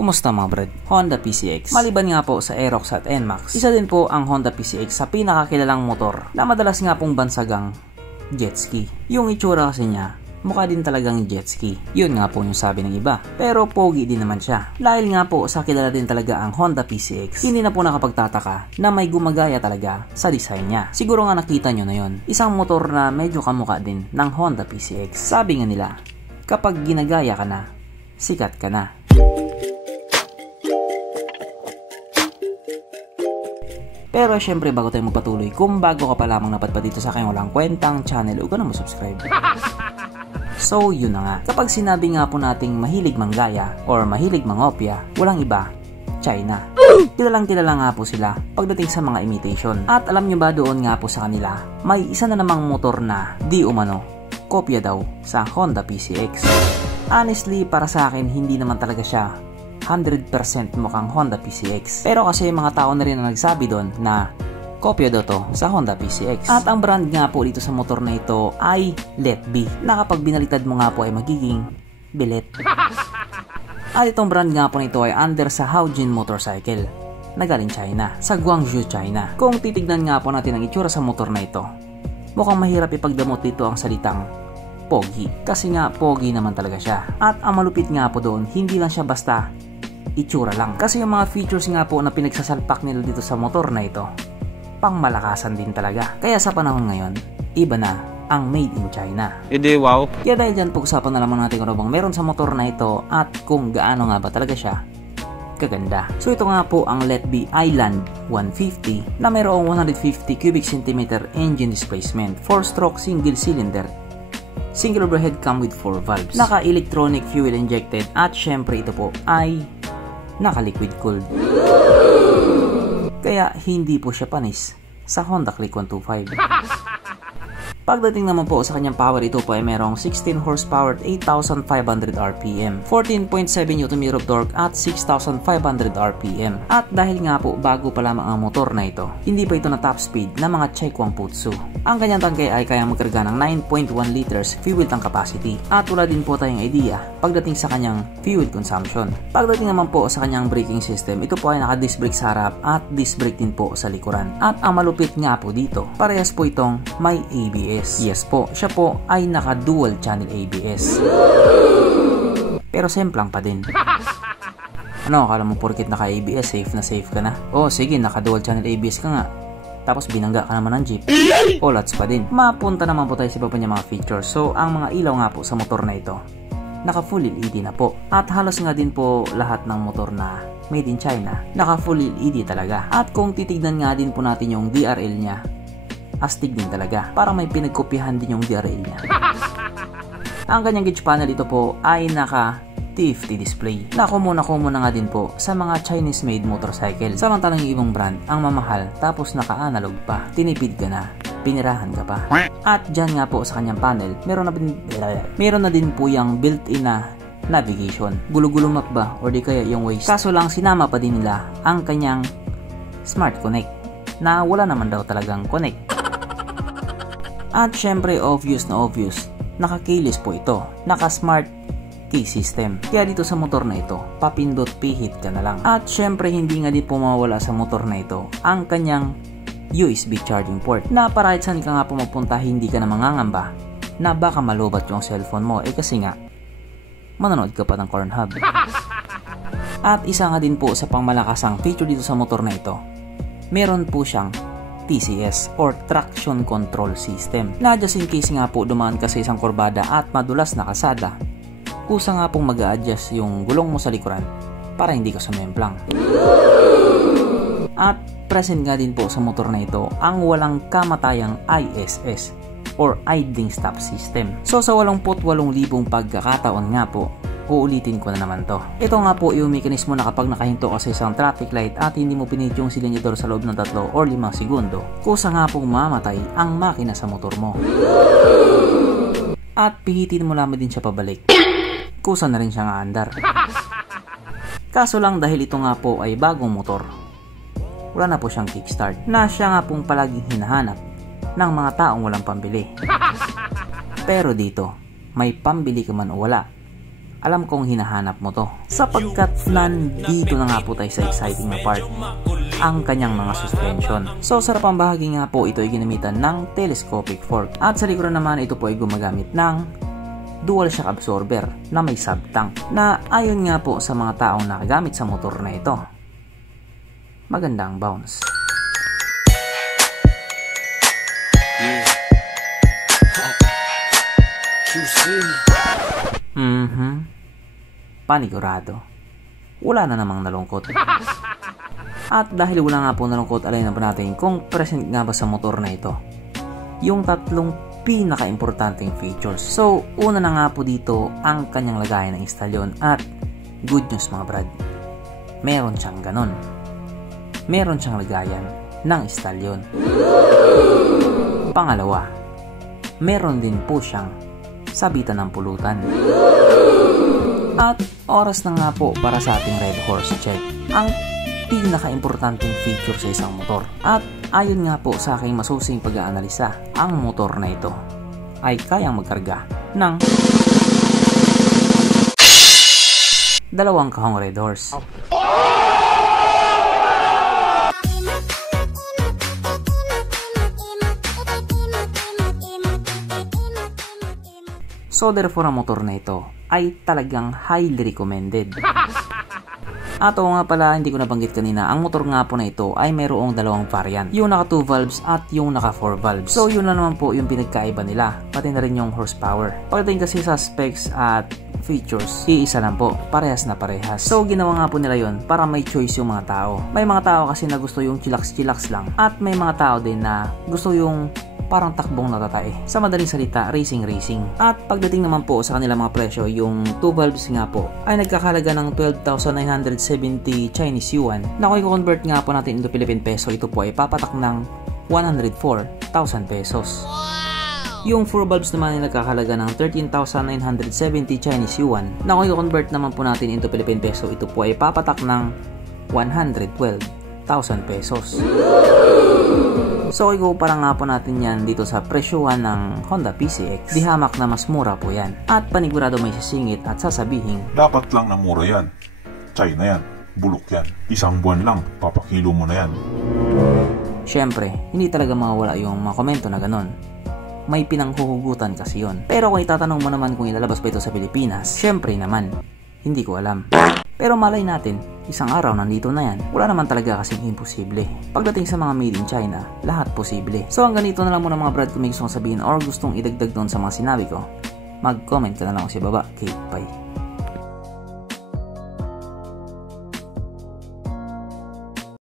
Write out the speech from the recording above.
Kumusta mga brad? Honda PCX. Maliban nga po sa Aerox at NMAX, isa din po ang Honda PCX sa pinakakilalang motor na madalas nga pong bansagang jet ski. Yung itsura kasi niya, mukha din talagang jet ski. Yun nga po yung sabi ng iba. Pero pogi din naman siya. Dahil nga po sa kilala din talaga ang Honda PCX, hindi na po nakapagtataka na may gumagaya talaga sa design niya. Siguro nga nakita nyo na yun. Isang motor na medyo kamukha din ng Honda PCX. Sabi nga nila, kapag ginagaya ka na, sikat ka na. Pero syempre bago tayo magpatuloy, kung bago ka pa lamang napadpad dito sa aking walang kwentang channel, huwag ka na mo-subscribe. So yun na nga, kapag sinabi nga po nating mahilig manggaya or mahilig mangopya, walang iba, China. Kilalang-kilala nga po sila pagdating sa mga imitation. At alam nyo ba doon nga po sa kanila, may isa na namang motor na di umano, kopya daw sa Honda PCX. Honestly, para sa akin, hindi naman talaga siya 100% mukhang Honda PCX. Pero kasi mga tao na rin ang nagsabi doon na kopya daw to sa Honda PCX. At ang brand nga po dito sa motor na ito ay Letbe, na kapag binalitad mo nga po ay magiging bilet. At itong brand nga po na ito ay under sa Haojin Motorcycle na galing China, sa Guangzhou, China. Kung titignan nga po natin ang itsura sa motor na ito, mukhang mahirap ipagdamot dito ang salitang pogi, kasi nga pogi naman talaga siya. At ang malupit nga po doon, hindi lang siya basta itsura lang, kasi yung mga features nga po na pinagsasalpak nila dito sa motor na ito, pangmalakasan din talaga. Kaya sa panahon ngayon, iba na ang made in China. Ede wow. Kaya dahil dyan, pag-usapan na naman natin kung ano bang meron sa motor na ito at kung gaano nga ba talaga siya kaganda. So ito nga po ang Letbe Island 150 na mayroong 150 cubic centimeter engine displacement, 4-stroke single cylinder, single overhead, come with 4 valves, naka-electronic fuel injected, at syempre ito po ay naka-liquid cooled. Kaya hindi po siya panis sa Honda Click 125. Pagdating naman po sa kanyang power, ito po ay merong 16 horsepower at 8,500 RPM, 14.7 Nm of torque at 6,500 RPM. At dahil nga po bago pa lamang ang motor na ito, hindi pa ito na top speed na mga Chequang Putsu. Ang kanyang tangke ay kayang magkarga ng 9.1 liters fuel tank capacity. At wala din po tayong idea pagdating sa kanyang fuel consumption. Pagdating naman po sa kanyang braking system, ito po ay naka-disc brake sa harap at disc brake din po sa likuran. At ang malupit nga po dito, parehas po itong may ABS. Yes po, siya po ay naka dual channel ABS. Pero semplang pa din. Ano, akala mo porkit naka ABS, safe na safe ka na? Oh sige, naka dual channel ABS ka nga, tapos binangga ka naman ng jeep, lots pa din. Mapunta naman po tayo sa iba pa niya mga features. So ang mga ilaw nga po sa motor na ito, naka full LED na po. At halos nga din po lahat ng motor na made in China, naka full LED talaga. At kung titignan nga din po natin yung DRL niya, astig din talaga, parang may pinagkopyahan din yung DRL niya. Ang kanyang gauge panel ito po ay naka TFT display, na common nga din po sa mga Chinese made motorcycle. Samantalang yung ibang brand ang mamahal tapos naka-analog pa, tinipid ka na, pinirahan ka pa. At dyan nga po sa kanyang panel, meron na din po yung built-in na navigation, gulo-gulo map ba or di kaya yung Waze. Kaso lang sinama pa din nila ang kanyang Smart Connect na wala naman daw talagang connect. At syempre obvious na obvious, naka-keyless po ito, naka-smart key system. Kaya dito sa motor na ito, papindot pihit ka na lang. At syempre hindi nga din po mawala sa motor na ito ang kanyang USB charging port, na para kahit saan ka nga pumapunta hindi ka na mangangamba na baka malubat yung cellphone mo, kasi nga manonood ka pa ng Pornhub. At isa nga din po sa pangmalakasang feature dito sa motor na ito, meron po siyang TCS or Traction Control System, na just in case nga po dumaan ka sa isang kurbada at madulas na kalsada, kusa nga pong mag-a-adjust yung gulong mo sa likuran para hindi ka sumemplang. At present nga din po sa motor na ito ang walang kamatayang ISS or Idling Stop System. So sa 88,000 pagkakataon nga po, uulitin ko na naman to. Ito nga po yung mekanismo na kapag nakahinto ka sa isang traffic light at hindi mo pinihit yung silinyador sa loob ng 3 or 5 segundo, kusa nga pong mamatay ang makina sa motor mo. At pihitin mo lamang din siya pabalik, kusa na rin siya nga andar. Kaso lang dahil ito nga po ay bagong motor, wala na po siyang kickstart, na siya nga pong palaging hinahanap ng mga taong walang pambili. Pero dito, may pambili ka man o wala, Alam kong hinahanap mo to, sapagkat nandito na nga po tayo sa exciting na part, ang kanyang mga suspension. So sa harapang bahagi nga po ito ay ginamitan ng telescopic fork, at sa likuran naman ito po ay gumagamit ng dual shock absorber na may sub-tank, na ayon nga po sa mga taong nakagamit sa motor na ito, magandang bounce. Panigurado, wala na namang nalungkot. At dahil wala nga po nalungkot, alayin na po natin kung present nga ba sa motor na ito yung tatlong pinaka-importanting features. So una na nga po dito ang kanyang lagayan ng instalyon, at good news mga brad, meron siyang ganon, meron siyang lagayan ng instalyon. Pangalawa, meron din po siyang sabitan ng pulutan. At oras na nga po para sa ating Red Horse check, ang pinaka-importanting feature sa isang motor. At ayon nga po sa aking masusing pag-aanalisa, ang motor na ito ay kayang magkarga ng 2 kahong Red Horse. So therefore ang motor na ito ay talagang highly recommended. At oo nga pala, hindi ko nabanggit kanina, ang motor nga po na ito ay mayroong dalawang variant, yung naka 2 valves at yung naka 4 valves. So yun na naman po yung pinagkaiba nila, pati na rin yung horsepower. Pagdating kasi sa specs at features, iisa lang po, parehas na parehas. So ginawa nga po nila yun para may choice yung mga tao. May mga tao kasi na gusto yung chillax lang, at may mga tao din na gusto yung parang takbong natatae. Sa madaling salita, racing. At pagdating naman po sa kanilang mga presyo, yung 2 valves nga po ay nagkakalaga ng 12,970 Chinese yuan, na kung i-convert nga po natin into Philippine peso, ito po ay papatak ng 104,000 pesos. Yung 4 valves naman ay nagkakalaga ng 13,970 Chinese yuan, na kung i-convert naman po natin into Philippine peso, ito po ay papatak ng 112,000 pesos. So ikukumpara nga po natin yan dito sa presyuhan ng Honda PCX. Di hamak na mas mura po yan. At panigurado may sisingit at sasabihin, dapat lang na mura yan. China yan. Bulok yan. Isang buwan lang, papakilo mo na yan. Syempre, hindi talaga mawawala yung mga komento na ganon. May pinanghuhugutan kasi yon. Pero kung itatanong mo naman kung ilalabas ba ito sa Pilipinas, syempre naman, hindi ko alam. Pero malay natin, isang araw nandito na yan. Wala naman talaga kasing imposible. Pagdating sa mga made in China, lahat posible. So hanggang ganito na lang muna mga brad, kung may gustong sabihin or gustong idagdag doon sa mga sinabi ko, mag-comment ka na lang sa baba. Okay, bye.